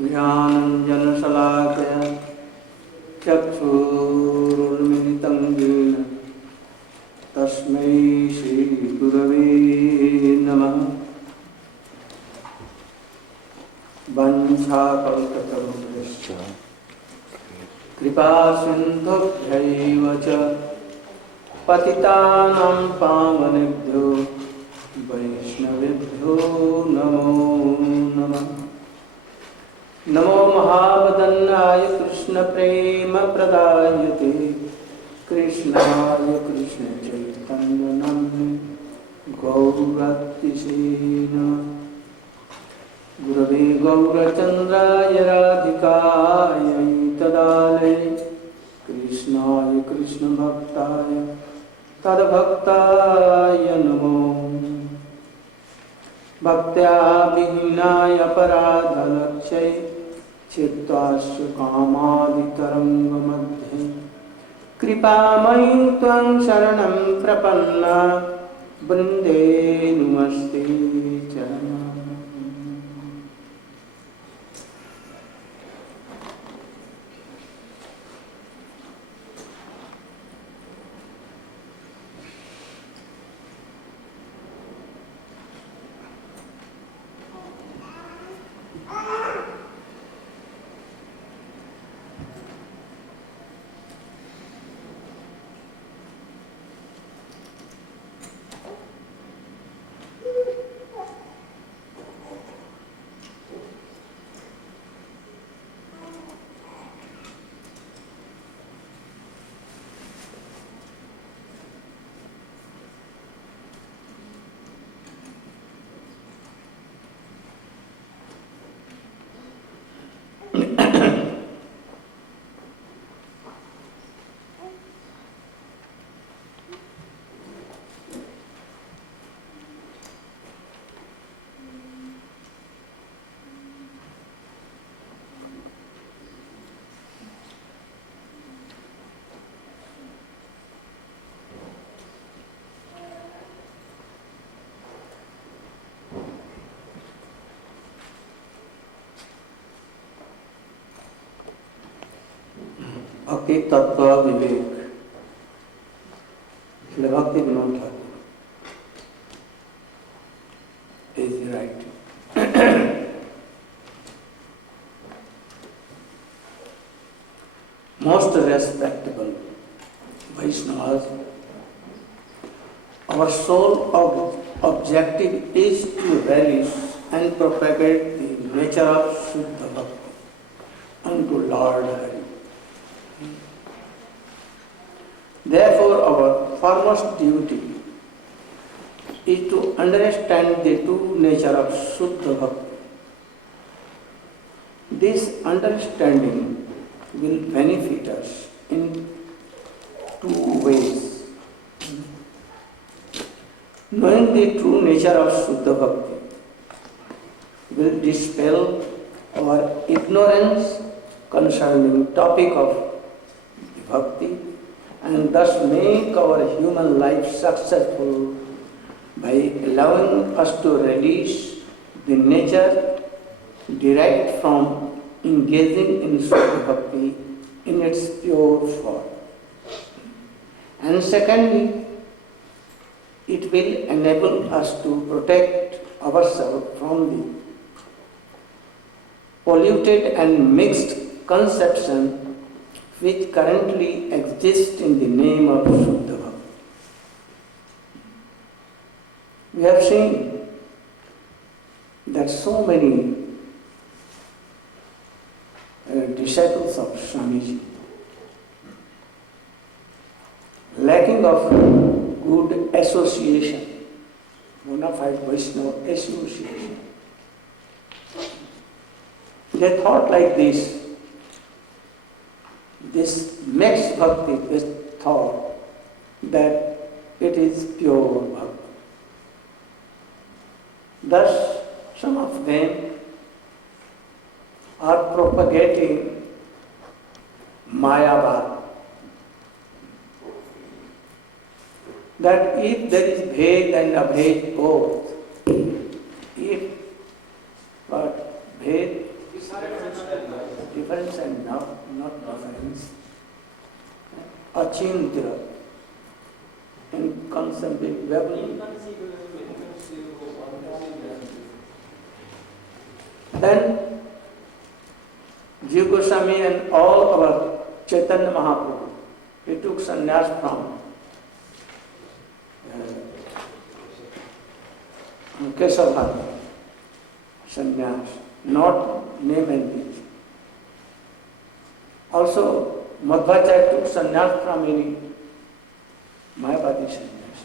ज्ञानञ्जनशलाकया चक्षुरुन्मिलितं येन तस्मै श्रीगुरवे नमः। वंशाकल्पतरुभ्यश्च कृपासिन्धुभ्यैव च पतितानां पावनेभ्यो वैष्णवेभ्यो नमो नमः। नमो महावदन्नाय कृष्णप्रेमप्रदायते कृष्णाय कृष्णचैतन्यनाम्ने गौरभक्तिसे नमः। गुरवे गौरचन्द्राय राधिकायै तदालये कृष्णाय कृष्णभक्ताय तद्भक्ताय नमो। भक्त्या विहीनाय अपराधलक्ष्ये चित्तास्य कामादितरङ्गमध्ये कृपामयि त्वं शरणं प्रपन्ना वृन्दे नमस्ते चरणम्। भक्ति तत्व विवेक श्रील भक्ति Vinod Thakur is right. Most respectable Vaishnavas, our sole objective is to relish and propagate the nature of Shuddha Bhakti unto Lord Hari. Therefore, our foremost duty is to understand the true nature of Shuddha Bhakti. This understanding will benefit us in two ways. Knowing the true nature of Shuddha Bhakti will dispel our ignorance concerning topic of Bhakti and thus make our human life successful by allowing us to release the nature derived from engaging in Shuddha Bhakti in its pure form. And secondly, it will enable us to protect ourselves from the polluted and mixed conception which currently exists in the name of Shuddha Bhakti. We have seen that so many disciples of Swamiji, lacking of good association, bona fide Vaishnava association, they thought like this makes bhakti with thought that it is pure bhakti. Thus, some of them are propagating Mayavad, that if there is Bhed and Abhed both, if and not nothings. Achintya, inconceivable. Then Jiva Goswami and all our Chaitanya Mahaprabhu, he took sannyas from Kesavadha, sannyas, not name and deed. Also, Madhvacharya took sannyas from any Mayavadi sannyas.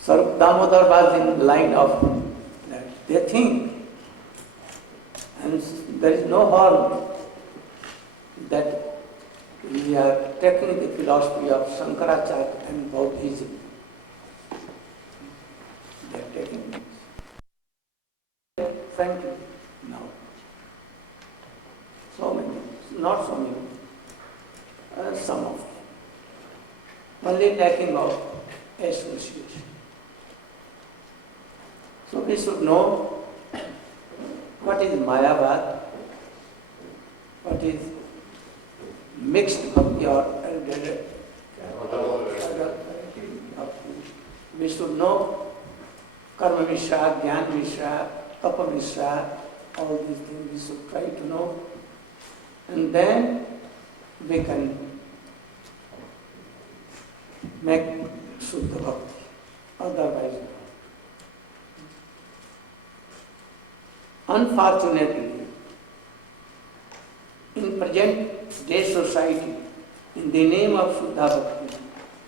Sarup Damodar was in line of that. They think, and there is no harm that we are taking the philosophy of Shankaracharya and Buddhism. They are taking it. Frankly, no. So many, not so many, some of them. Only lacking of association. So we should know what is Mayavad, what is mixed bhakti or adulterated bhakti. We should know Karma Mishra, Jnana Mishra, Tapa Mishra, all these things we should try to know. And then we can make Shuddha Bhakti. Otherwise, no. Unfortunately, in present day society, in the name of Shuddha Bhakti,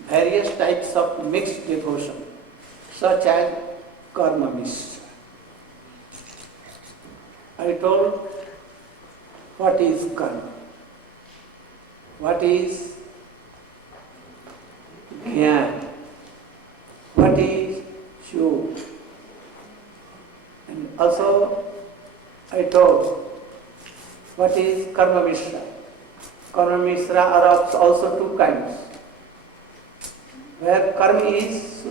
various types of mixed devotion, such as Karma Mishra. I told what is karma, what is jnana, what is shuddha. And also I told what is karma mishra. Karma mishra are also two kinds, where karma is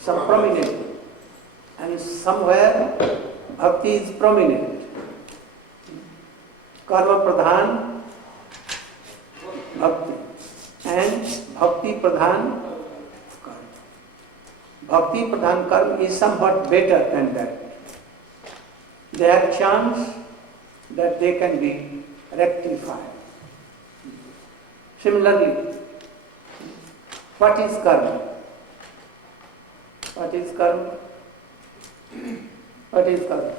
some prominent and somewhere bhakti is prominent. Karma pradhan bhakti and bhakti pradhan karma. Bhakti pradhan karma is somewhat better than that. There are chance that they can be rectified. Similarly, what is karma? What is karma? What is karma?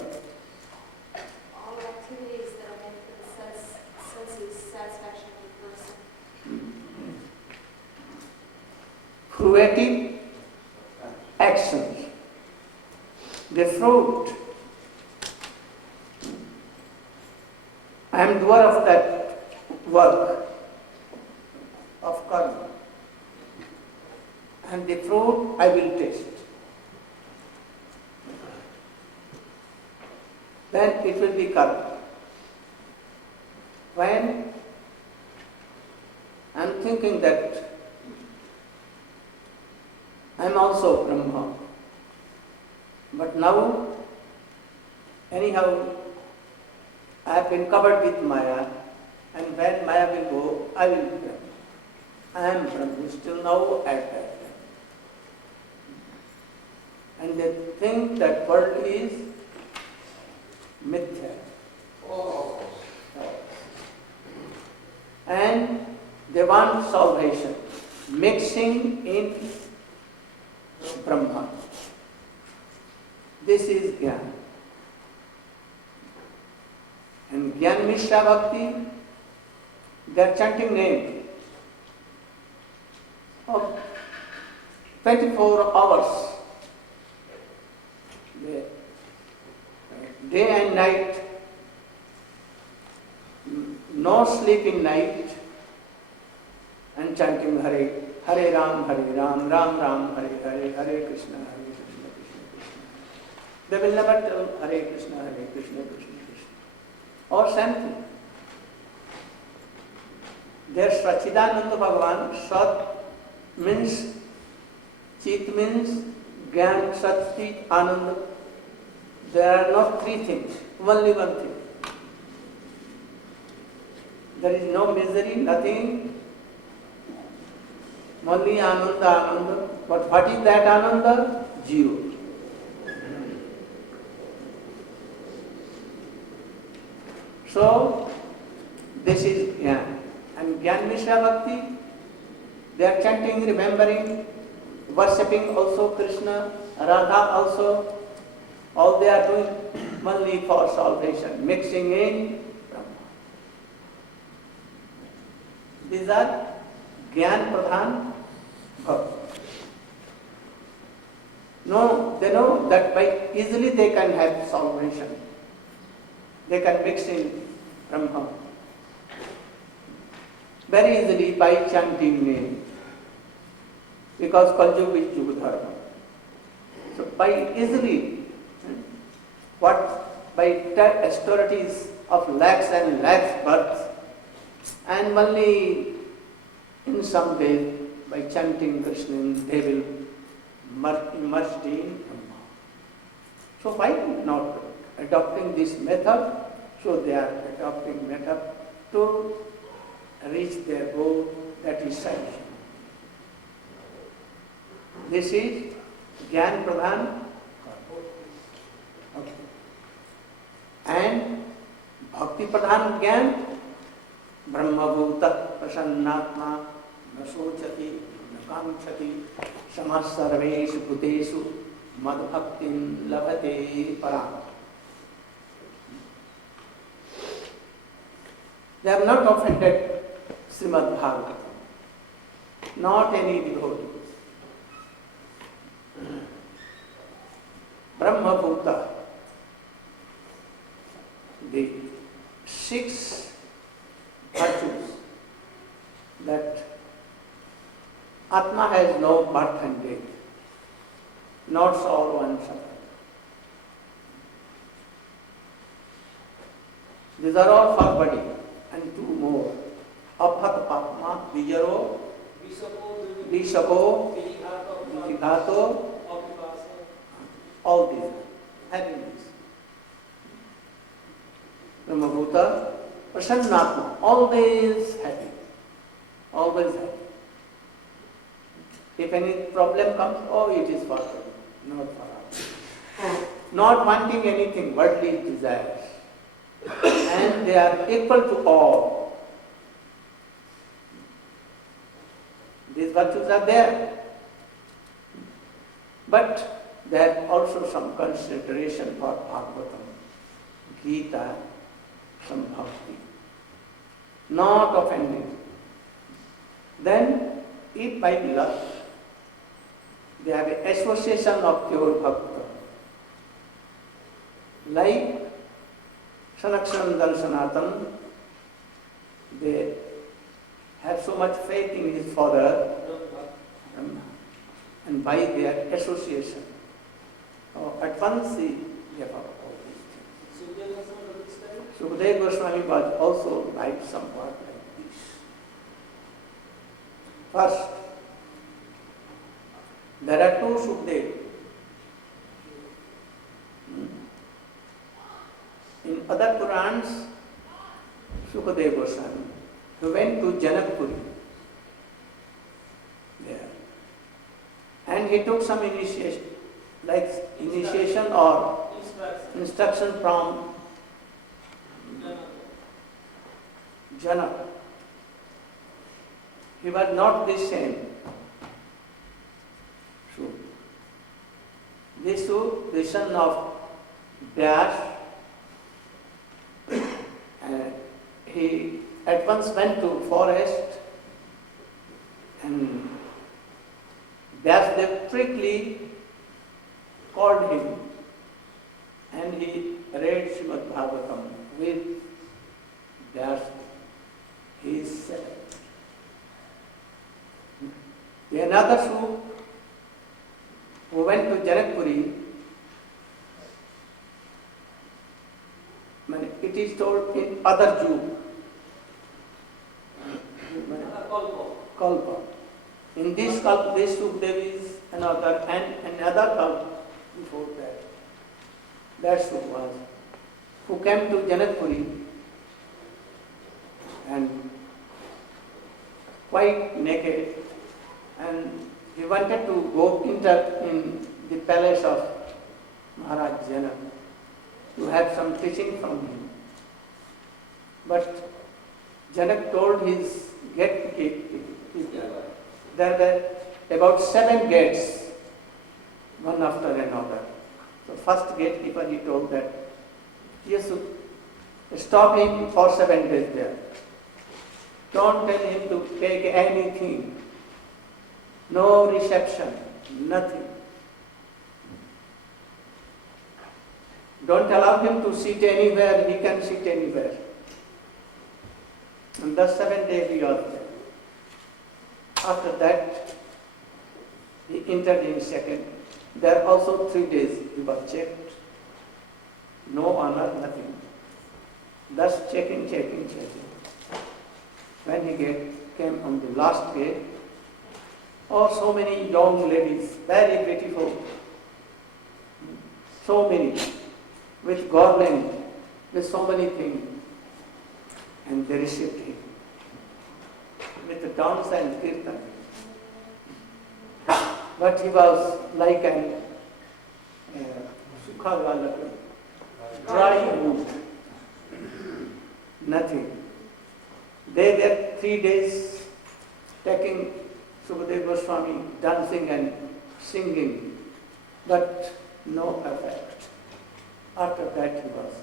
All activities that are meant for the senses satisfaction of the person. Fruitive actions. The fruit. I am doer of that work of karma. And the fruit I will taste. Then it will be karma. When I am thinking that I am also Brahma, but now anyhow I have been covered with Maya, and when Maya will go, I will be Brahma. I am Brahma, still now at that time. And they think that world is mithya. And they want salvation, mixing in Brahma. This is Jnana. And Jnana Mishra Bhakti, they are chanting name of 24 hours. Day and night, no sleeping night, and chanting Hare, Hare Ram, Ram Ram, Hare Hare, Hare Krishna, Krishna Krishna. They will never tell Hare Krishna, Krishna Krishna. Or same thing. There Sachidananda Bhagavan, Sat means, Chit means, Gyan, Sat, Chit, Ananda. There are not three things, only one thing. There is no misery, nothing. Only Ananda, Ananda. But what is that Ananda? Jiva. So, this is Gyan. And Gyan Mishra Bhakti, they are chanting, remembering, worshipping also Krishna, Radha also. All they are doing only for salvation, mixing in Brahma. These are Gyan Pradhan Bhakti. No, they know that by easily they can have salvation. They can mix in Brahma very easily by chanting name. Because Kaljug is Yuga Dharma. So by easily, what by austerities of lakhs and lakhs births, and only in some way by chanting Krishna they will immerse in Brahma. So why not adopting this method? So they are adopting method to reach their goal, that is salvation. This is Gyan Pradhan. Okay. And Bhakti Pradhan Gyan, Brahma Bhuta Prasannatma Nasochati Nakamchati Samas Sarveshu Bhuteshu Madhbhaktin Labhate Param. They have not offended Srimad Bhagavatam, not any devotee. Brahma Bhuta, the 6 virtues that Atma has no birth and death, not sorrow and suffering. These are all for body, and 2 more. Aphat Papma, Vijaro, Vishapo, Vighato, all these are happiness. Brahmabhuta, Prasannatma, always happy. Always happy. If any problem comes, oh, it is for them, not for us. Not wanting anything, worldly desires. And they are equal to all. These virtues are there. But there are also some consideration for Bhagavatam, Gita, some bhakti. Not offending. Then, if by love, they have an association of pure bhakta. Like Sanaksandan Sanatan, they have so much faith in his father, and by their association, at once he gave up all these things. Sukadeva Goswami was also like somewhat like this. First, there are 2 Sukadeva. In other Purans, Sukadeva Goswami, he went to Janakpuri there, and he took some initiation, like initiation or instruction from Janak. He was not the same. So, this too, the son of Vyas, he at once went to forest, and Vyasdev strictly called him, and he read Srimad Bhagavatam with Vyasdev. He said, another Suk who went to Janakpuri, it is told in other Jew, Kalpa. In this Kalpa, this Sukdev is another, and another Kalpa before that. That Suk was, who came to Janakpuri, and quite naked, and he wanted to go enter in the palace of Maharaja Janak to have some teaching from him. But Janak told his gatekeeper, there were about 7 gates, one after another. So first gatekeeper, he told that you should stop him for 7 days there. Don't tell him to take anything. No reception, nothing. Don't allow him to sit anywhere, he can sit anywhere. And the 7th day he was there. After that, he entered in second. There also 3 days he was checked. No honor, nothing. Thus checking. When he came on the last gate, oh, so many young ladies, very beautiful, so many, with garland, with so many things, and they received him with the dance and kirtan. But he was like an dry wood, nothing. They were 3 days taking Sukadeva Goswami dancing and singing, but no effect. After that he was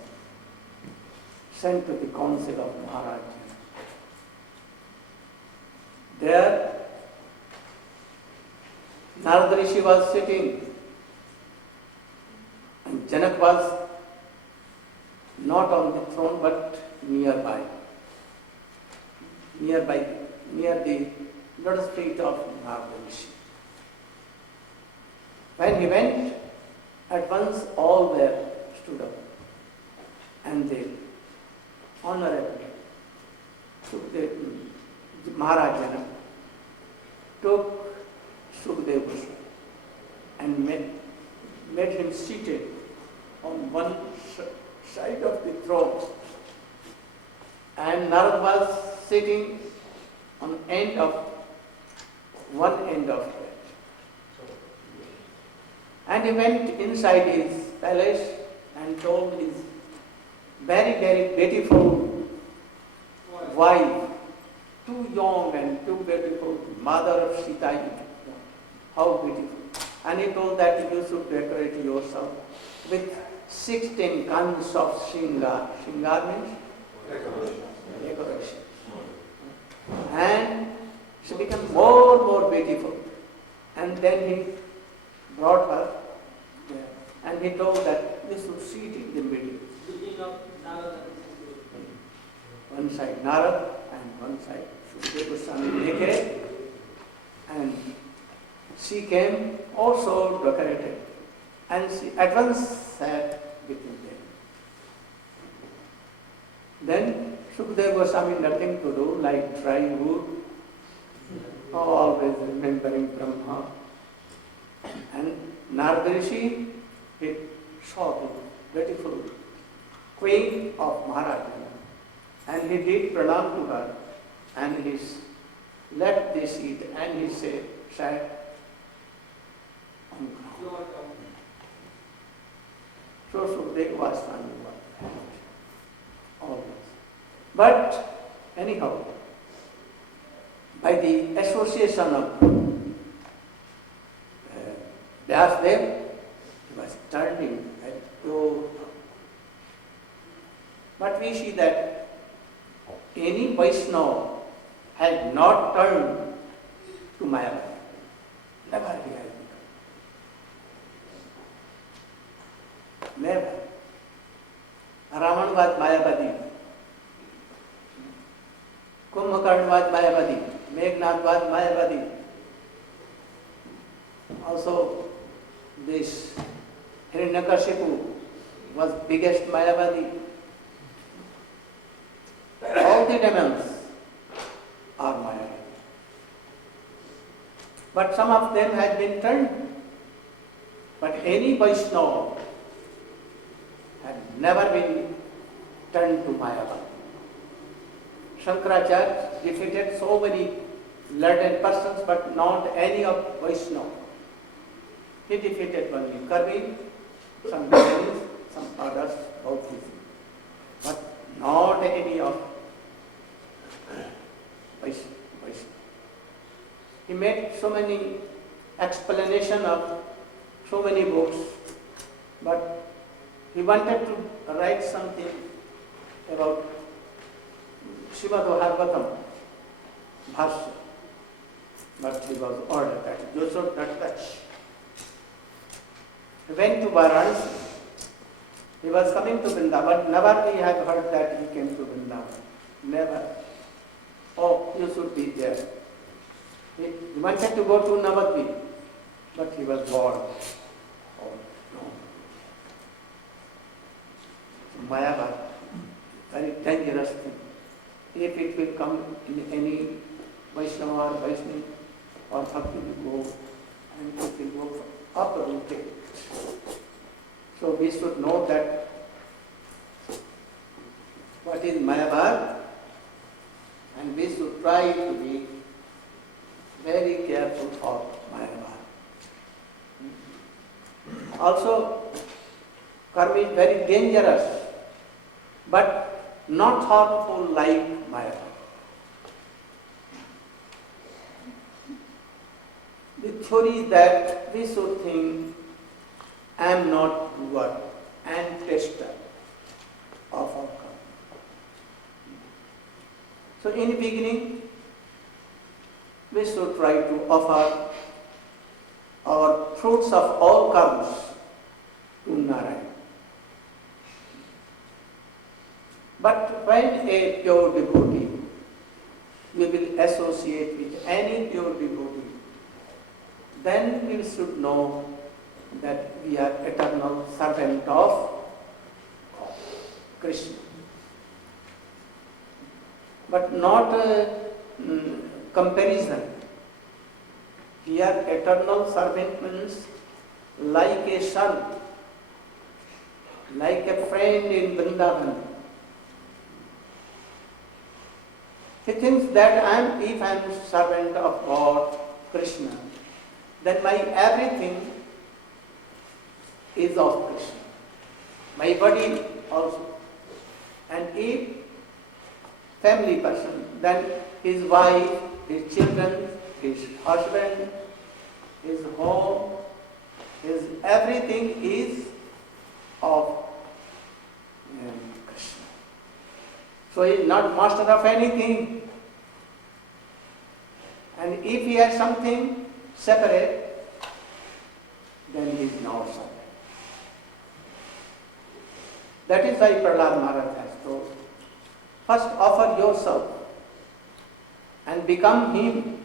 sent to the council of Maharaja. There Narada Rishi was sitting and Janak was not on the throne but near the lotus feet of Narada Rishi. When he went, at once all were stood up and they honorably took the Maharaja took Sukadeva Goswami and made him seated on one side of the throne, and Narada was sitting on one end of it. And he went inside his palace and told his very, very beautiful wife, too young and too beautiful, mother of Sita, how beautiful. And he told that you should decorate yourself with 16 kinds of shringar. Shringar means? Decoration. And she became more beautiful. And then he brought her there. And he told that you should sit in the middle. One side Narad and one side Sukadeva Goswami naked. And she came also decorated. And she at once sat between them. Then Sukadeva Goswami nothing to do like dry wood, always remembering Brahma. And Narada Rishi, he saw the beautiful queen of Maharaja, and he did pranam to her, and he left the seat and he sat on the ground. So Sukadeva was standing always. But anyhow, by the association of Vyasdev, he was turning at door. But we see that any Vaishnava had not turned to Maya. Never he has become. Never. Raman was Mayavadi. Kumbhakarna was Mayavadi. Meghnad was Mayavadi. Also, this Hiranyakashipu was biggest Mayavadi. All the demons are Mayavadi. But some of them had been turned. But any Vaishnava had never been turned to Mayavadi. Shankaracharya defeated so many learned persons, but not any of Vaishnava. He defeated only Karmi, some Jainis, some others, both his, but not any of Vaishnava. He made so many explanation of so many books, but he wanted to write something about Srimad Bhagavatam, Bhashya, but he was ordered that you should not touch. He went to Varanasi. He was coming to Vrindavan. Never he had heard that he came to Vrindavan. Never. Oh, you should be there. He wanted to go to Navadvip, but he was bored. Oh, no. Mayavad, very dangerous thing. If it will come in any Vaishnava or Vaishnav or Bhakti will go, and it will go uprooted. So we should know that what is Mayavad, and we should try to be very careful of Mayavad. Also, karma is very dangerous, but not harmful like Mayavad. The theory is that we should think, I am not doer, I am tester of our karma. So in the beginning, we should try to offer our fruits of all karmas to Narayan. But when a pure devotee, we will associate with any pure devotee, then we should know that we are eternal servant of Krishna. But not comparison. Here eternal servant means like a son, like a friend in Vrindavan. He thinks that if I am servant of God, Krishna, then my everything is of Krishna. My body also. And if family person, then his wife, his children, his husband, his home, his everything is of Krishna. So he is not master of anything. And if he has something separate, then he is not separate. That is why Prahlad Maharaj has told, first offer yourself and become him,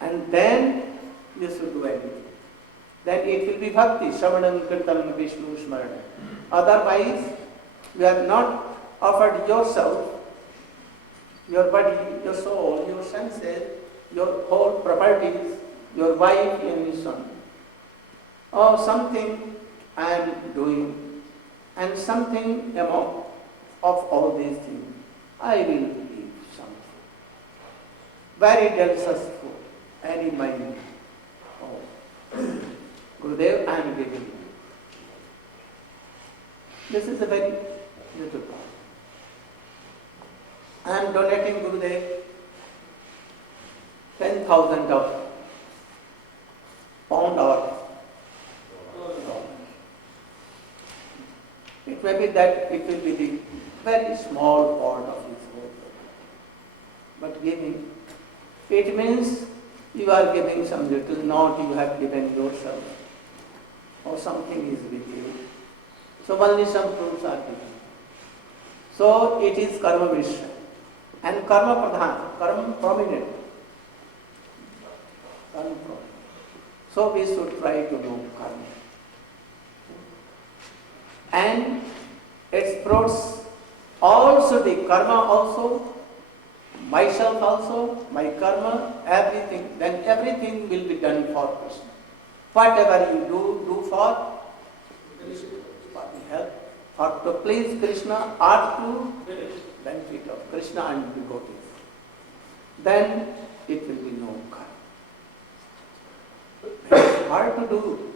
and then you should do anything. Then it will be bhakti, Shravanam, Kirtanam, Vishnu, Smarana. Otherwise, you have not offered yourself, your body, your soul, your senses, your whole properties, your wife and your son. Or something I am doing, and something among of all these things, I will give something. Very delicious food, any mind. Oh, Gurudev, I am giving you. This is a very little part. I am donating Gurudev 10,000 of pound or $. It may be that it will be the very small part of his whole body. But giving, it means you are giving some little, not you have given yourself, or something is with you. So only some fruits are given. So it is karma mishra and karma pradhan, karma prominent. Karma prominent. So we should try to know karma. And its fruits also, the karma also, myself also, my karma, everything, then everything will be done for Krishna. Whatever you do for Krishna, for the help, or to please Krishna, or to benefit of Krishna and devotees, then it will be no karma. It's hard to do,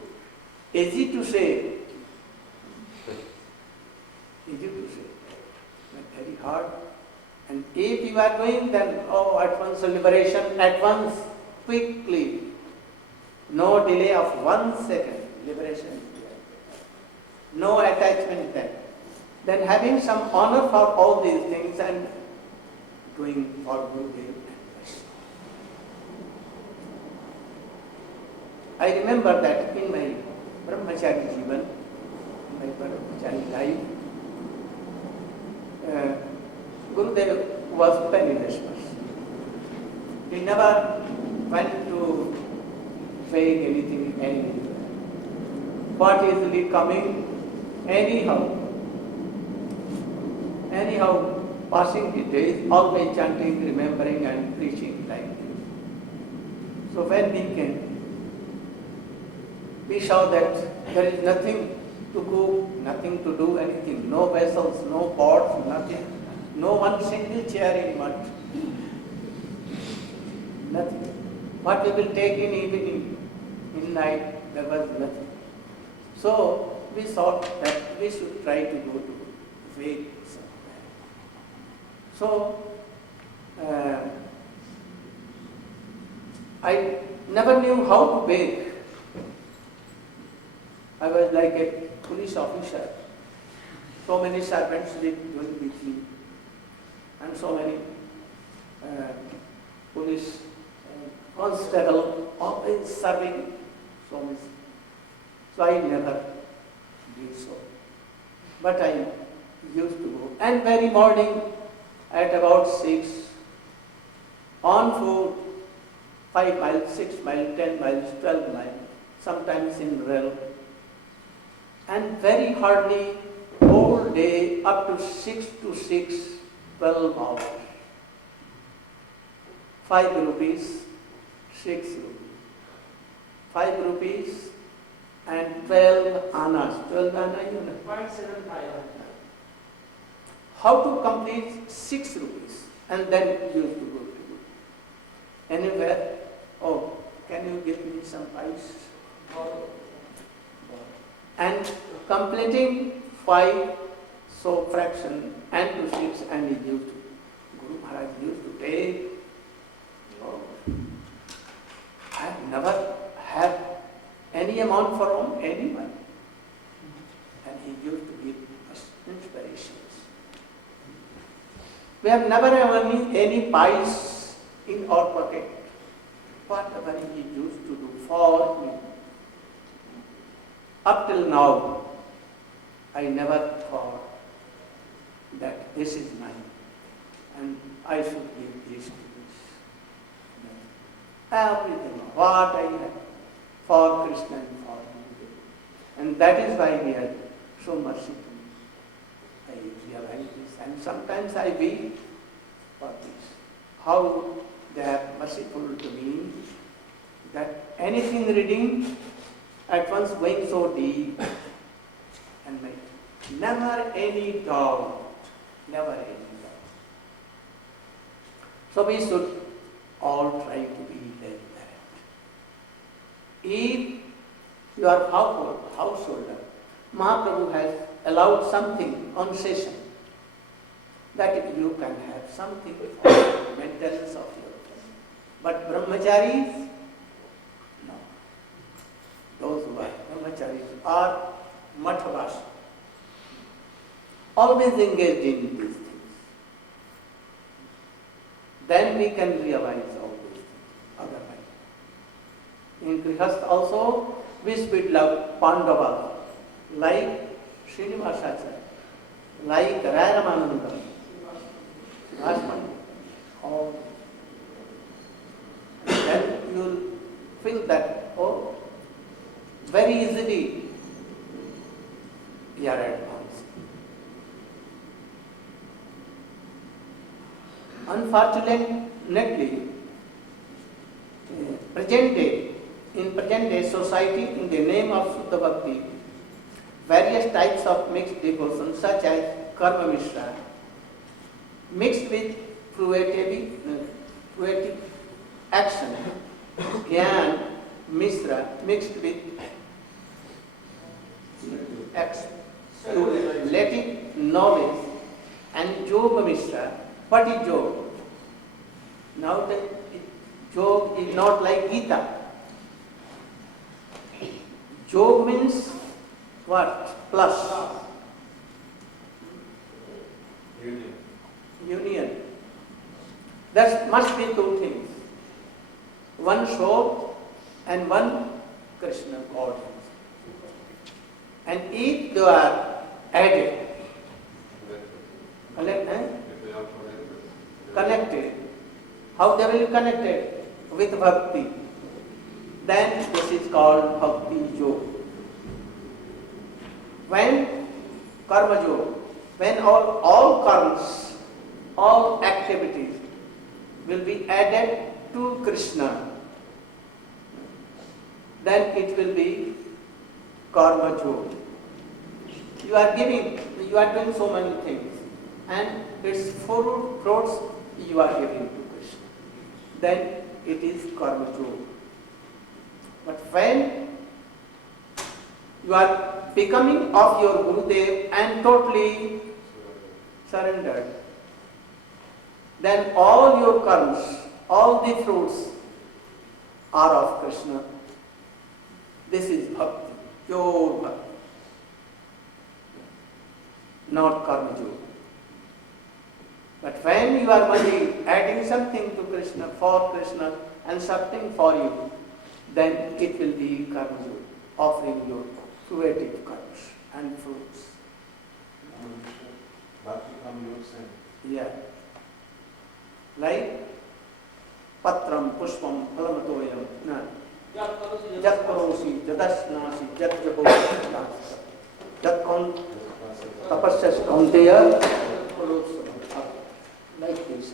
easy to say, but very hard. And if you are doing, then at once liberation, at once, quickly, no delay of 1 second, liberation is there. No attachment there. Then having some honor for all these things and doing for good will and rest. I remember that in my Brahmachari Jivan, in my Brahmachari life, Gurudev was penniless person. He never went to beg anything anywhere. What easily coming, anyhow, passing the days, always chanting, remembering and preaching like this. So when we came, we saw that there is nothing to cook, nothing to do anything, no vessels, no pots, nothing, no one single chair in mud, nothing. What we will take in evening, in night, there was nothing. So we thought that we should try to go to beg somewhere. So I never knew how to beg. I was like a police officer. So many servants lived with me, and so many police constable always serving so much. So I never did so. But I used to go. And very morning at about 6, on foot, 5 miles, 6 miles, 10 miles, 12 miles, sometimes in rail. And very hardly whole day up to 6 to 6, 12 hours. 5 rupees, 6 rupees. 5 rupees and 12 annas. 12 annas, you know. 0.75. How to complete 6 rupees and then used to go to anywhere? Oh, can you give me some ice? And completing 5, so fraction and to 6, and he used to, Guru Maharaj used to take. Oh, I have never had any amount from anyone. And he used to give us inspirations. We have never had any pies in our pocket. Whatever he used to do for me. Up till now, I never thought that this is mine and I should give this to this. Everything, what I have for Krishna and for Him. And that is why we are so merciful. I realize this, and sometimes I weep for this. How they are merciful to me, that anything reading, at once going so deep, and never any doubt, never any doubt. So we should all try to be like that. If you are householder, Mahaprabhu has allowed something on session, that you can have something for maintenance of your family. But brahmacharis, no. Those who are brahmacharis are mathavas, always engaged in these things. Then we can realize all these things. Otherwise, in Grihastha also, we should love Pandavas, like Srinivasacharya, like Rayamananda, Rashman, all. Then you will feel that, oh, very easily we are advanced. Unfortunately, in present day society, in the name of Shuddha Bhakti, various types of mixed devotion such as Karma Mishra, mixed with fruitive action. Gyan Mishra mixed with action. Speculative knowledge and Yoga Mishra. What is Yoga? Now the Yoga is not like Gita. Yoga means what? Plus. Union. There must be two things. One soul and one Krishna God. And if they are added, connected, how they will be connected? With bhakti. Then this is called bhakti yoga. When karma yoga, when all karmas, all activities will be added to Krishna, then it will be karma yoga. You are giving, you are doing so many things, and its fruits you are giving to Krishna. Then it is karma yoga. But when you are becoming of your Gurudev and totally surrendered, then all your karmas, all the fruits are of Krishna. This is bhakti, pure bhakti, not karma yoga. But when you are only adding something to Krishna, for Krishna, and something for you, then it will be karma yoga, offering your fruitive karmas and fruits. Bhakti from your side. Yeah. Like patram, pushpam, phalamatoyam, na. Jat karosi, jadasnasi, jat jabosi, jat kon tapasyas kaunteya, like this.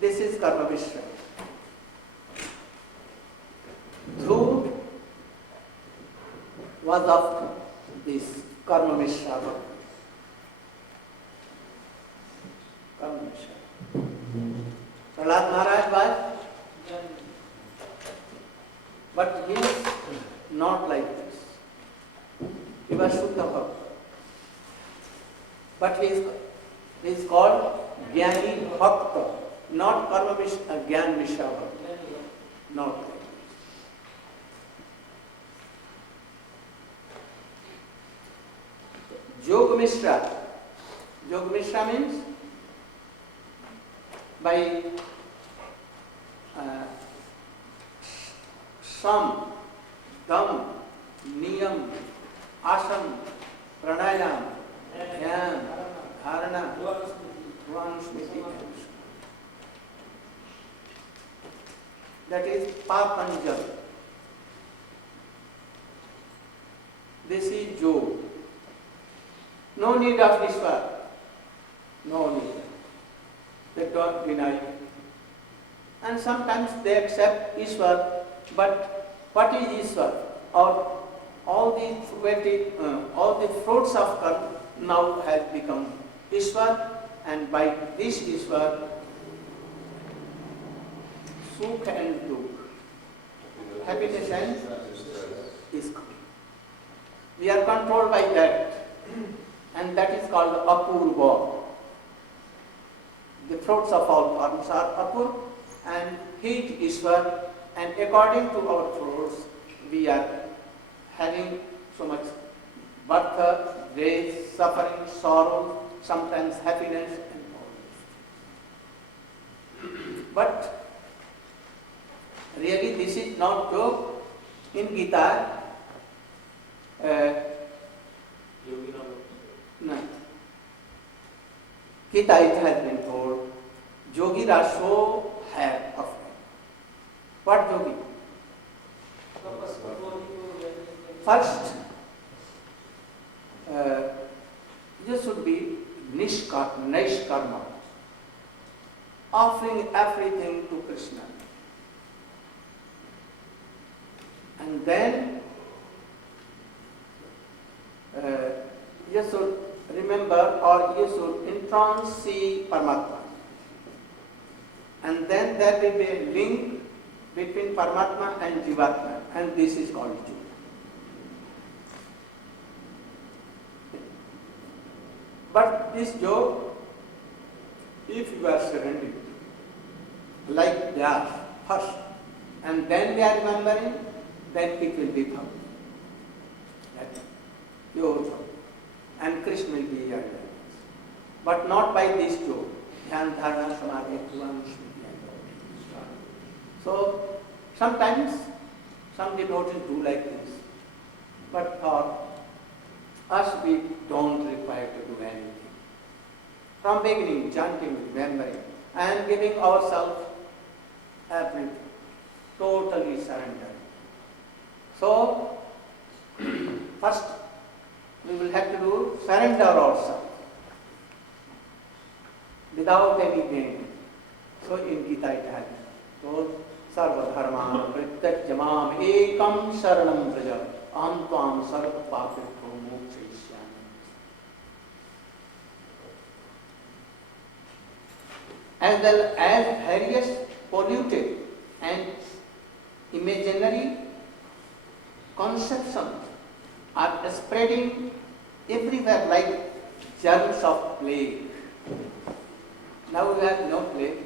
This is karma mishra. Dhruv was of this karma mishra. Karma mishra. Prahlad Maharaj was, but he is not like this. He was Shuddha Bhakta. But he is called Jnani Bhakta, not Karma Mishra, Jnana Mishra Bhakta. Not like this. Yoga Mishra. Yoga Mishra means by Sam, Dam, Niyam, Asam, Pranayam, Dhyan, Dharana, Smriti. That is Papanjal. This is yoga. No need of Ishwar. No need. They don't deny it. And sometimes they accept Ishwar, but what is Ishwar? Or all the fruits of karma now has become Ishwar, and by this Ishwar, Sukh and Dukh, happiness and is coming. We are controlled by that, and that is called Apurva. The fruits of all karmas are Apur, and he is Ishwar, and according to our fruits, we are having so much birth, grace, suffering, sorrow, sometimes happiness, and all this. But really, this is not true. In Gita, no. Gita, it has been told, Yogi are so happy of me. What yogi? First, you should be nishkarma, offering everything to Krishna. And then you should remember or you should entrance see Paramatma. And then there will be a link between Paramatma and Jivatma, and this is called Yoga. But this yoga, if you are surrendering, like they are first, and then they are remembering, then it will be Bhakti. That yoga. And Krishna will be your guidance. But not by this yoga. Dhyan, dharana, samadhi, dhruvam, so sometimes some devotees do like this. But for us, we don't require to do anything. From beginning, chanting, remembering, and giving ourselves everything, totally surrendering. So, first, we will have to do surrender ourselves without any gain. So, in Gita it has told, Sarva dharma pratyajamam ekam saranam praja aham tvam sarva papitto mokshayishyami. As well as various polluted and imaginary conceptions are spreading everywhere like germs of plague. Now we have no plague.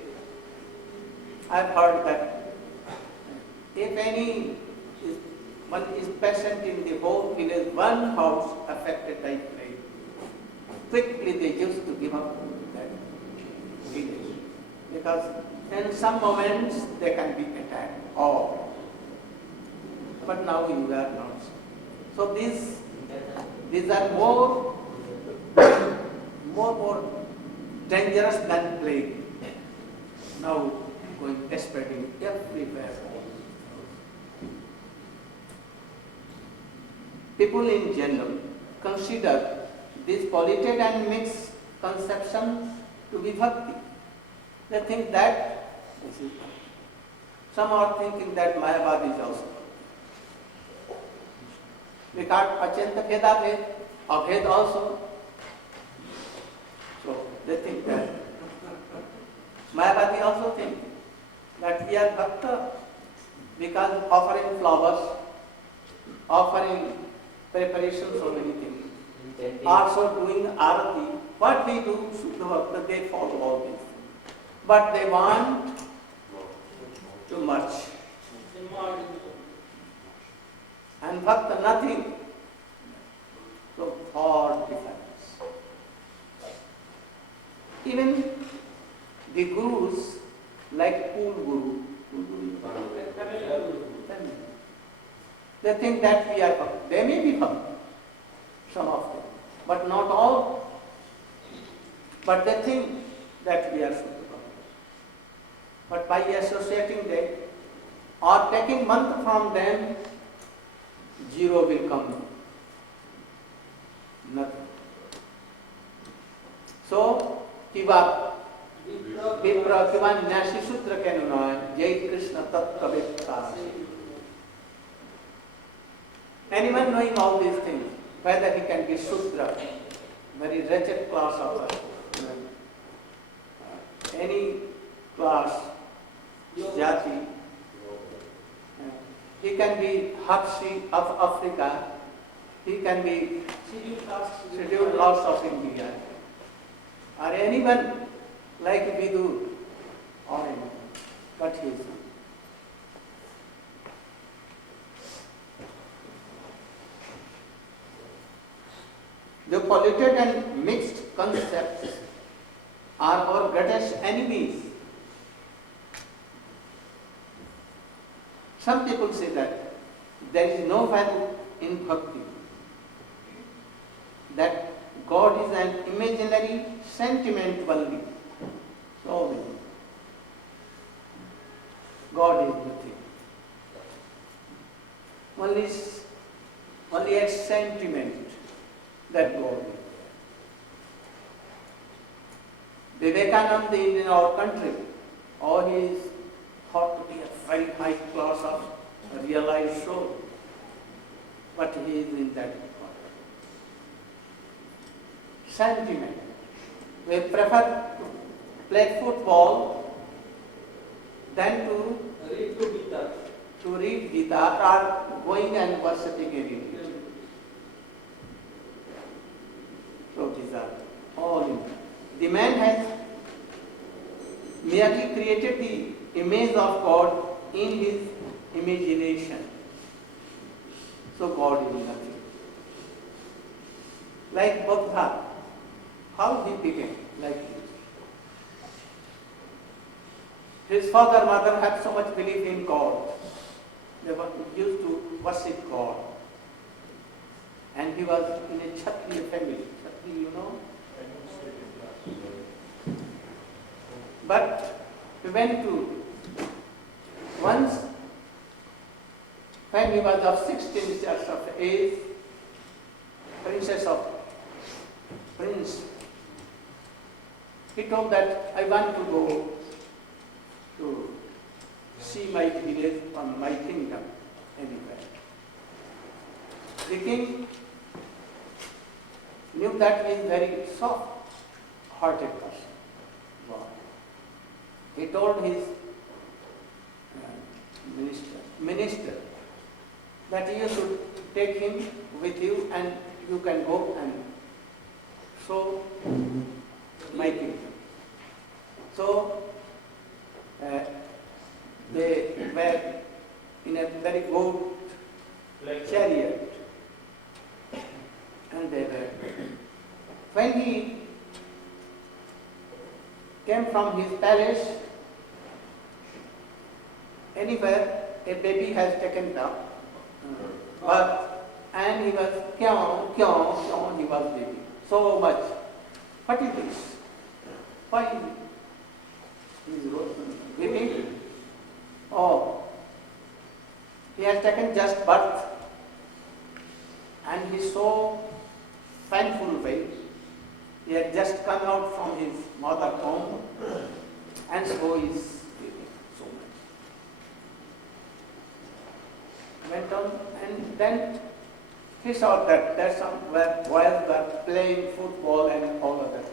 I've heard that if one is patient in the whole village, one house affected by plague, quickly they used to give up that village. Because in some moments they can be attacked all. But now you are not. So these are more dangerous than plague. Now going spreading everywhere. People in general consider these polluted and mixed conceptions to be bhakti. They think that, some are thinking that Mayavad is also. Because Achenta Bheda Abhed also. So they think that. Mayavadi also think that we are bhakta because offering flowers, offering preparations for many things, also doing arati. What we do, Shuddha Bhakta, they follow all these things. But they want too much. And bhakta nothing. So for difference. Even the gurus like Pool Guru, they think that we are bhakta. They may be bhakta, some of them, but not all. But they think that we are Shuddha Bhakta. But by associating them or taking mantra from them, zero will come. Nothing. So, Kiva Vipra Kiva Nyashi Sutra Kenunai Jai Krishna Tat Kavit. Anyone knowing all these things, whether he can be Shudra, very wretched class of any class, Jati, he can be Hapsi of Africa, he can be scheduled caste of India, or anyone like Vidu or anyone, but he is not. The polluted and mixed concepts are our greatest enemies. Some people say that there is no value in bhakti, that God is an imaginary sentiment only. So many. God is nothing. Only a sentiment that God is there. Vivekananda is in our country, or he is thought to be a very high class of realized soul, but he is in that. sentiment. We prefer to play football than to read Gita or going and worshipping a religion. So these are all in. The man has merely created the image of God in his imagination. So God is nothing. Like Buddha, how he became like this. His father, mother had so much belief in God. They used to worship God. And he was in a Kshatriya family. Kshatriya, you know? But he went to, once when he was of 16 years of age, Prince, he told that I want to go to see my village or my kingdom anywhere. The king knew that he is very soft-hearted person. Wow. He told his minister that you should take him with you and you can go and show my kingdom. So they were in a very good chariot, and they were. When he came from his palace, anywhere a baby has taken down, but and he was kyaun, he was baby so much. What is this? Why he is weeping? Oh, he has taken just birth, and he so painful way. He had just come out from his mother home, and so he is weeping so much. Went on, and then he saw that there some boys were playing football and all other things.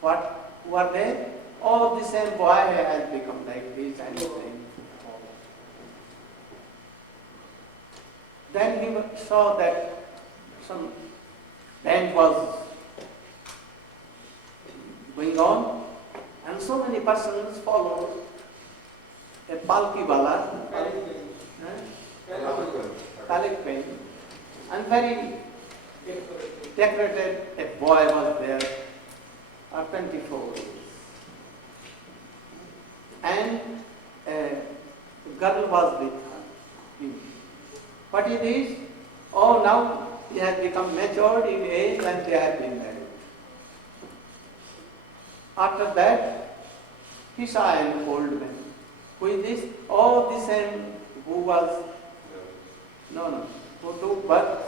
What were they? Oh, the same boy has become like this and is playing football. Then he saw that some band was going on, and so many persons followed a palki wala, Kalik Pain, and very decorated a boy was there, 24 years. And a girl was with her. What is this? Oh, now he has become matured in age and they have been married. After that, he saw an old man. Who is this? Oh, the same who was, who took birth,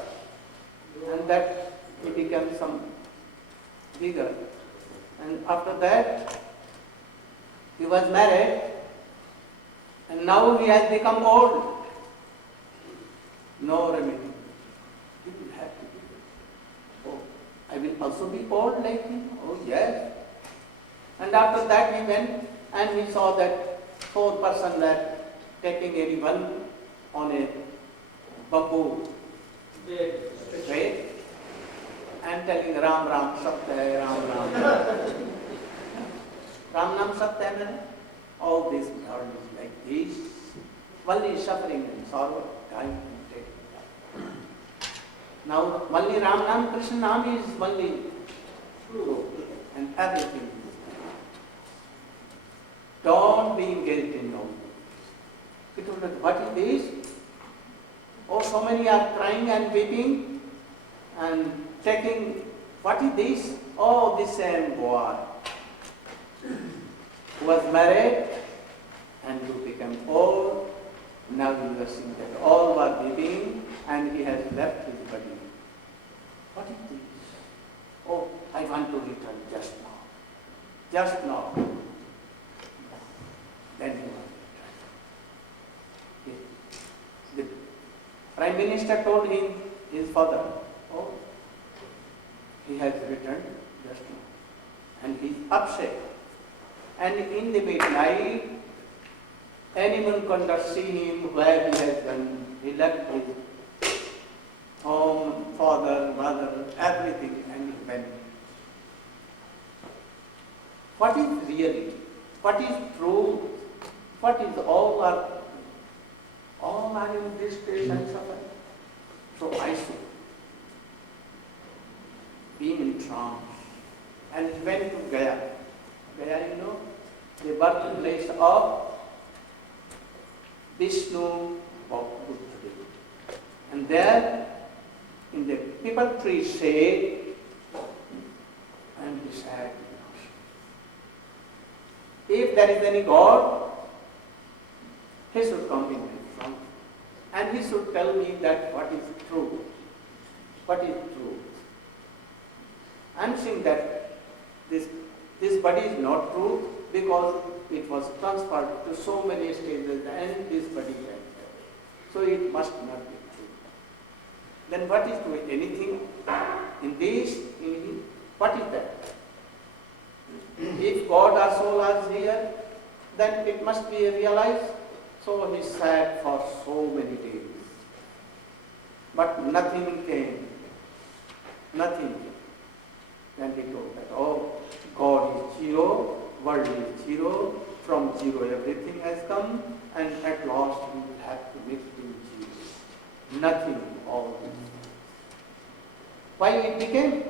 and that he became some bigger. And after that, he was married, and now he has become old. No remedy. He will have to be. Oh, I will also be old like him? Oh, yes. And after that he went and he saw that 4 persons were taking anyone on a bamboo tray and telling Ram Ram Satya Hai, Ram Ram. Ram Nam Satya Hai, all this world is like this. Only suffering and sorrow, time and taking. Now only Ram Nam, Krishna Nam is only true and everything. Don't be engaged in all. It will not, what is this? Oh, so many are crying and weeping and taking, what is this? Oh, this same boy who was married and who became old. Now you are seeing that all were weeping and he has left his body. What is this? Oh, I want to return just now. Just now. Then he was returned. The Prime Minister told him, his father, oh, he has returned just now. And he is upset. And in the midnight, anyone could not see him where he has gone. He left his home, father, mother, everything, and he went. What is reality? What is truth? What is all are in this state and suffering? So I should be in trance and went to Gaya. Gaya, the birthplace of Vishnu of Buddha. And there, in the people tree shade, and he said, if there is any God, he should come in front. And he should tell me that what is true. What is true? I am saying that this body is not true because it was transferred to so many stages and this body went there. So it must not be true. Then what is true? Anything in this, in him? What is that? If God or soul is here, then it must be realized. So he sat for so many days. But nothing came. Nothing. Then he told that, oh, God is zero, world is zero, from zero everything has come, and at last we will have to meet in zero. Nothing, all this. Why it became?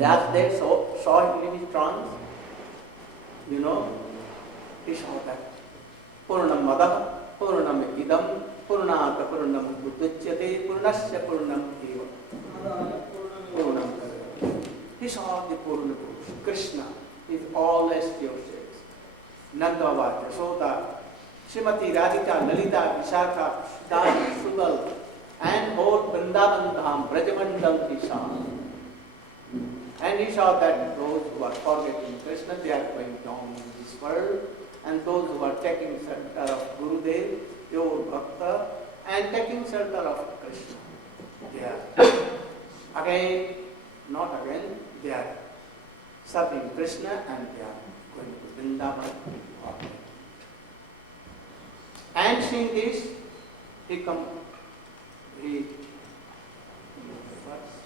As they saw him in his trance, he saw that Purnam Mada, Purnam Idam, Purnata Purnam Buddhachyate, Purnasya Purnam Eva. Purnam. He saw the Purna Purush, Krishna, is all associates. Nandava, Yashoda, Srimati Radhika, Lalita, Vishakha, Dani, Subal, and whole Vrindavan Dham, Brajamandal he saw. And he saw that those who are forgetting Krishna, they are going down in this world, and those who are taking shelter of Gurudev, Pure Bhakta, and taking shelter of Krishna, they are again, not again, they are serving Krishna and they are going to Vrindavan. And seeing this, he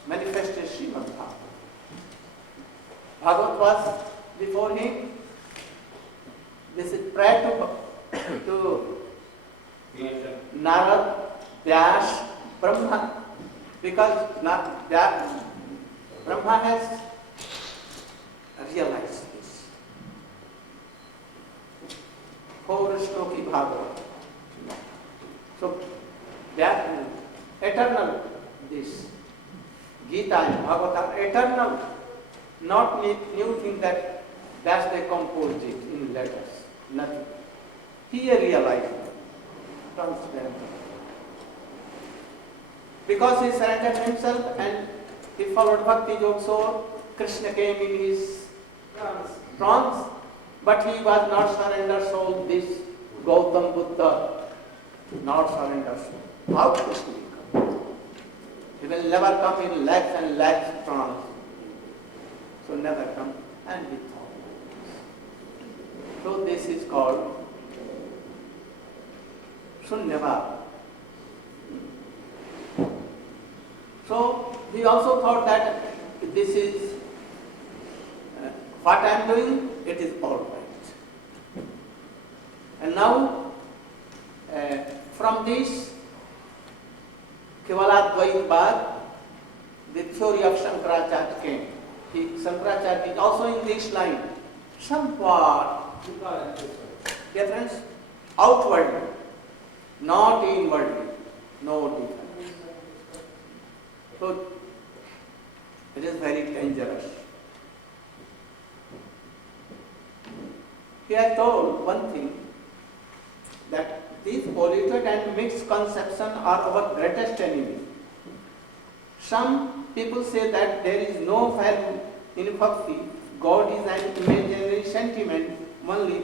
manifested Srimad Bhagavatam. Bhagavat was before him. This is prior to Narad, Vyas, Brahma, because Brahma has realized this. Shloki Bhagavat. So, that eternal, this Gita and Bhagavatam, eternal, not new thing that they composed it in letters, nothing. He realized, transcendental. Because he surrendered himself and he followed Bhakti Yoga, so Krishna came in his trance, but he was not surrendered soul, this Gautam Buddha, not surrendered soul. How Krishna will come? He will never come in lakhs and lakhs trance. So never come, and he thought. So this is called Shunyavad. So he also thought that this is what I am doing, it is all right. And now, from this Kevaladvaitvad, the theory of Shankaracharya came. Shankaracharya is also in this line. Somewhat difference outwardly, not inwardly, no difference. So it is very dangerous. He has told one thing, that these polluted and mixed conceptions are our greatest enemy. Some people say that there is no value in bhakti. God is an imaginary sentiment only.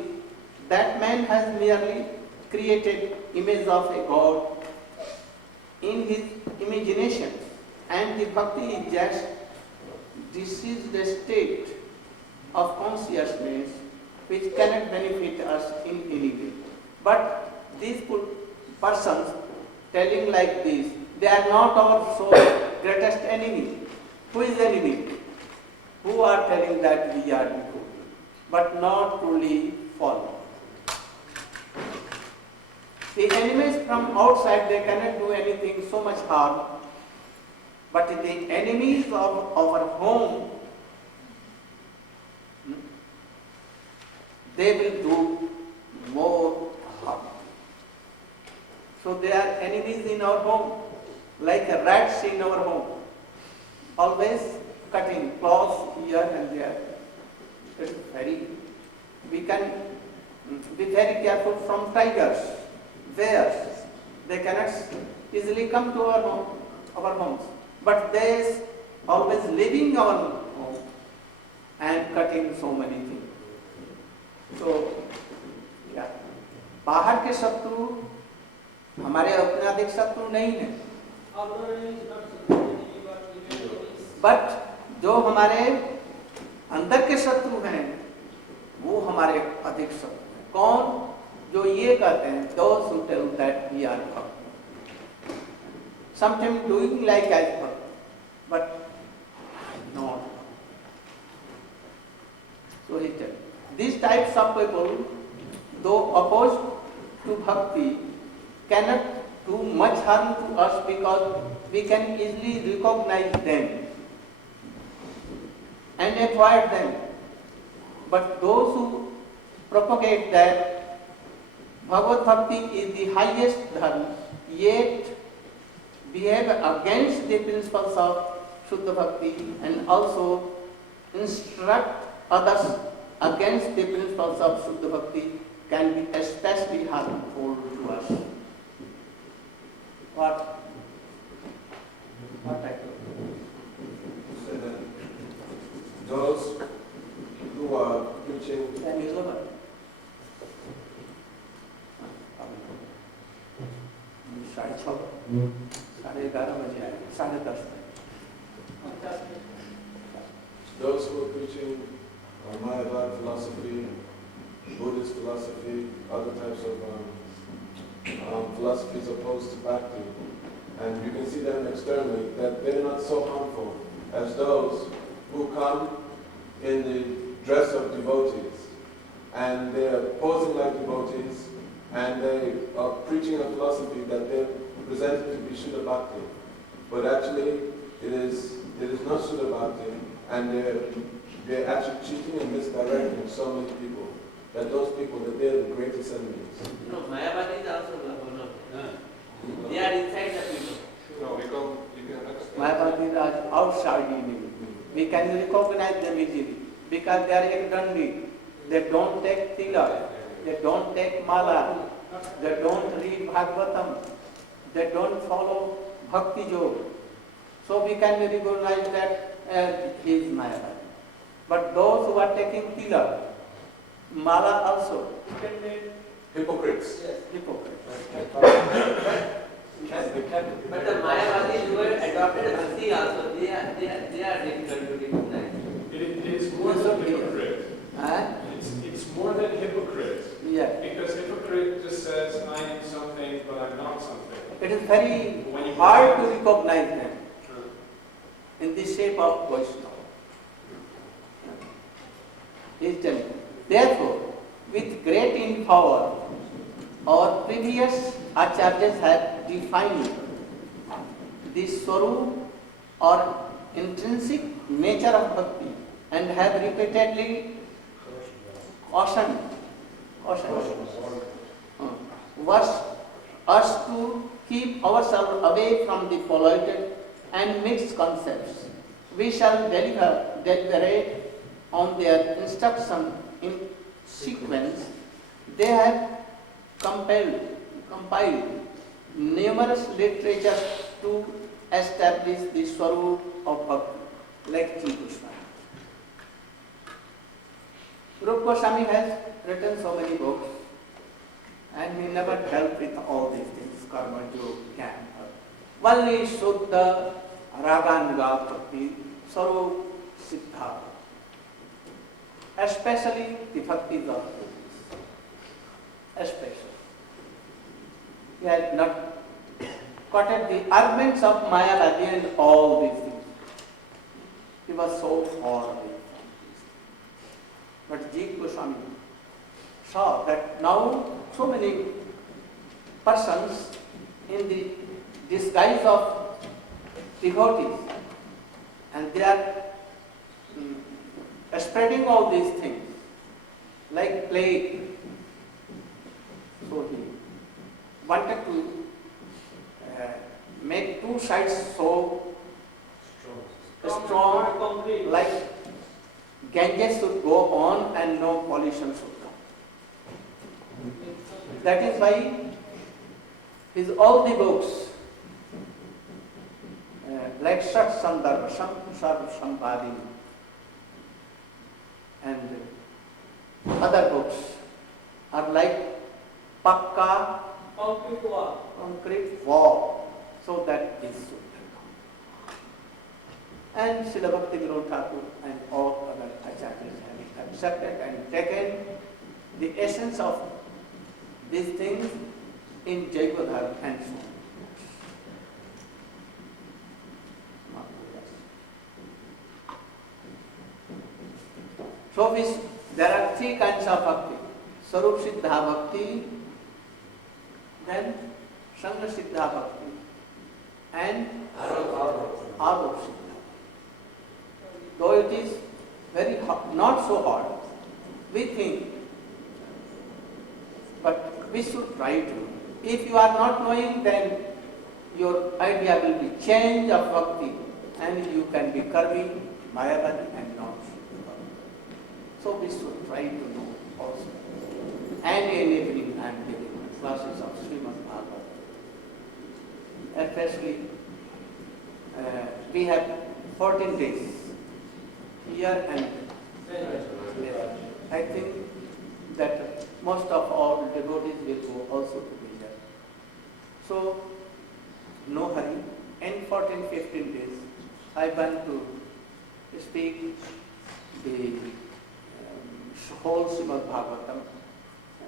That man has merely created image of a God in his imagination, and the bhakti is just this is the state of consciousness which cannot benefit us in any way. But these persons telling like this, they are not our soul's greatest enemy. Who is enemy? Who are telling that we are good, but not truly fallen. The enemies from outside, they cannot do anything so much harm, but the enemies of our home, they will do more harm. So they are enemies in our home, like rats in our home, always cutting claws here and there. We can be very careful from tigers, bears. They cannot easily come to our homes, but they always living our home and cutting so many things. So, yeah, बाहर के शत्रु हमारे अपने अधिक शत्रु नहीं है, but जो हमारे अंदर के शत्रु हैं वो हमारे अधिक शत्रु हैं. कौन? जो ये कहते हैं, those who tell that we are Bhakt, sometimes doing like as Bhakt, but not. So he tells, these types of people, though opposed to bhakti, cannot do much harm to us because we can easily recognize them and avoid them. But those who propagate that Bhagavad Bhakti is the highest dharma, yet behave against the principles of Shuddha Bhakti and also instruct others against the principles of Shuddha Bhakti, can be especially harmful to us. What I told So then, those who are preaching. Time is over. साढ़े 6, 11:30 बजे आएगा, 10:30 तक. Those who are preaching Maharaja philosophy, Buddhist philosophy, other types of philosophies opposed to bhakti, and you can see them externally, that they're not so harmful as those who come in the dress of devotees, and they're posing like devotees, and they are preaching a philosophy that they're presented to be Shuddha Bhakti, but actually it is not Shuddha Bhakti, and they're actually cheating and misdirecting so many people, that those people, that they're the greatest enemies. No, Mayavadi is also one of them. They are inside the people. No, you can understand. Mayavadi are outside enemy. We can recognize them easily because they are ignorant. They don't take tilak, they don't take mala, they don't read Bhagavatam, they don't follow Bhakti Yoga. So we can recognize that he is Mayavadi. But those who are taking tilak, mala also, Hypocrites. Yes. hypocrites. But the Mayavadis who have adopted Bhakti also, they are difficult to recognize. It is more than hypocrite. Huh? It's more than hypocrite. Yeah. Because hypocrite just says, I am something, but I'm not something. It is very When you hard to recognize them True. in the shape of Vaishnava. He is telling. Therefore, with great power, our previous acharyas have defined the swarup or intrinsic nature of bhakti and have repeatedly cautioned us to keep ourselves away from the polluted and mixed concepts. We shall deliberate on their instruction in sequence. They have compiled numerous literature to establish the swarup of bhakti, like Sri Krishna. Rupa Goswami has written so many books, and he never dealt with all these things, karma, yoga, jnana. Only Shuddha, Raganuga, Bhakti, Swarup, Siddha, especially the bhaktis of gopis, especially. He had not quoted the arguments of Mayavadi and all these things. He was so far away from these things. But Jiva Goswami saw that now so many persons in the disguise of devotees, and they are spreading all these things like plague. So he wanted to make two sides so strong, like Ganges should go on and no pollution should come. That is why his all the books, like Sat Sandarbha, Sarv Sampadi, and other books are like Pakka, concrete wall, so that is should come. And Srila Bhakti Vinod Thakur and all other acharyas have accepted and taken the essence of these things in Jaiva and so on. So there are three kinds of bhakti. Sarup Siddha Bhakti, then Sangha Siddha Bhakti, and Arup Siddha. Though it is very hard, not so hard, we think, but we should try to. If you are not knowing, then your idea will be change of bhakti, and you can be Karmi, Mayavadi, and not. So we should try to know also. And in evening I am giving classes of Srimad Bhagavatam. Especially, we have 14 days here and there. I think that most of all devotees will go also to be here. So, no hurry. In 14-15 days, I want to speak the whole Srimad Bhagavatam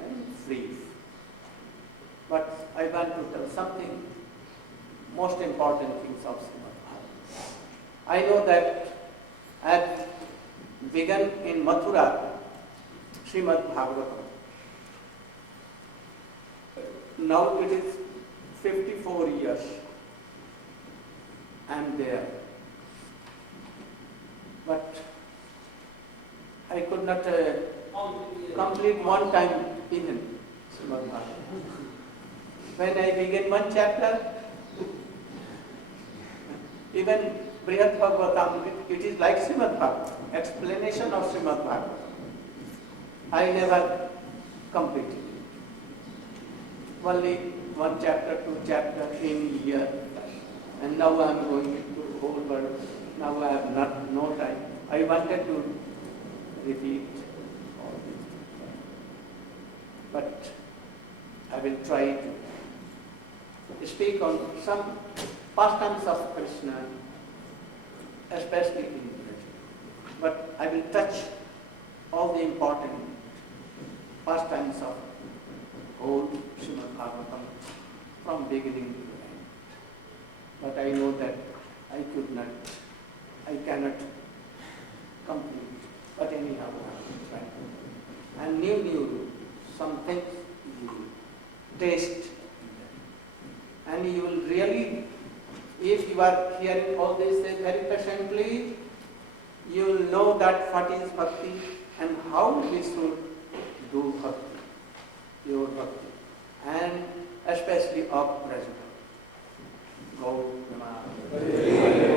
and brief. But I want to tell something, most important things of Srimad Bhagavatam. I know that I have begun in Mathura, Srimad Bhagavatam. Now it is 54 years I am there. But I could not complete one time even Srimad Bhagavatam. When I begin one chapter, even Brihad Bhagavatam, it is like Srimad Bhagavatam, explanation of Srimad Bhagavatam. I never completed it. Only one chapter, two chapters in a year. And now I am going to the whole world. Now I have no time. I wanted to repeat all these things. But I will try to speak on some pastimes of Krishna, especially in Braj. But I will touch all the important pastimes of whole Srimad Bhagavatam from beginning to end. But I know that I cannot complete. But anyhow, I will try. And new, some things you will taste. And you will really, if you are hearing all these things very patiently, you will know that what is bhakti and how we should do bhakti, pure bhakti, and especially of Braj. Go Namaha.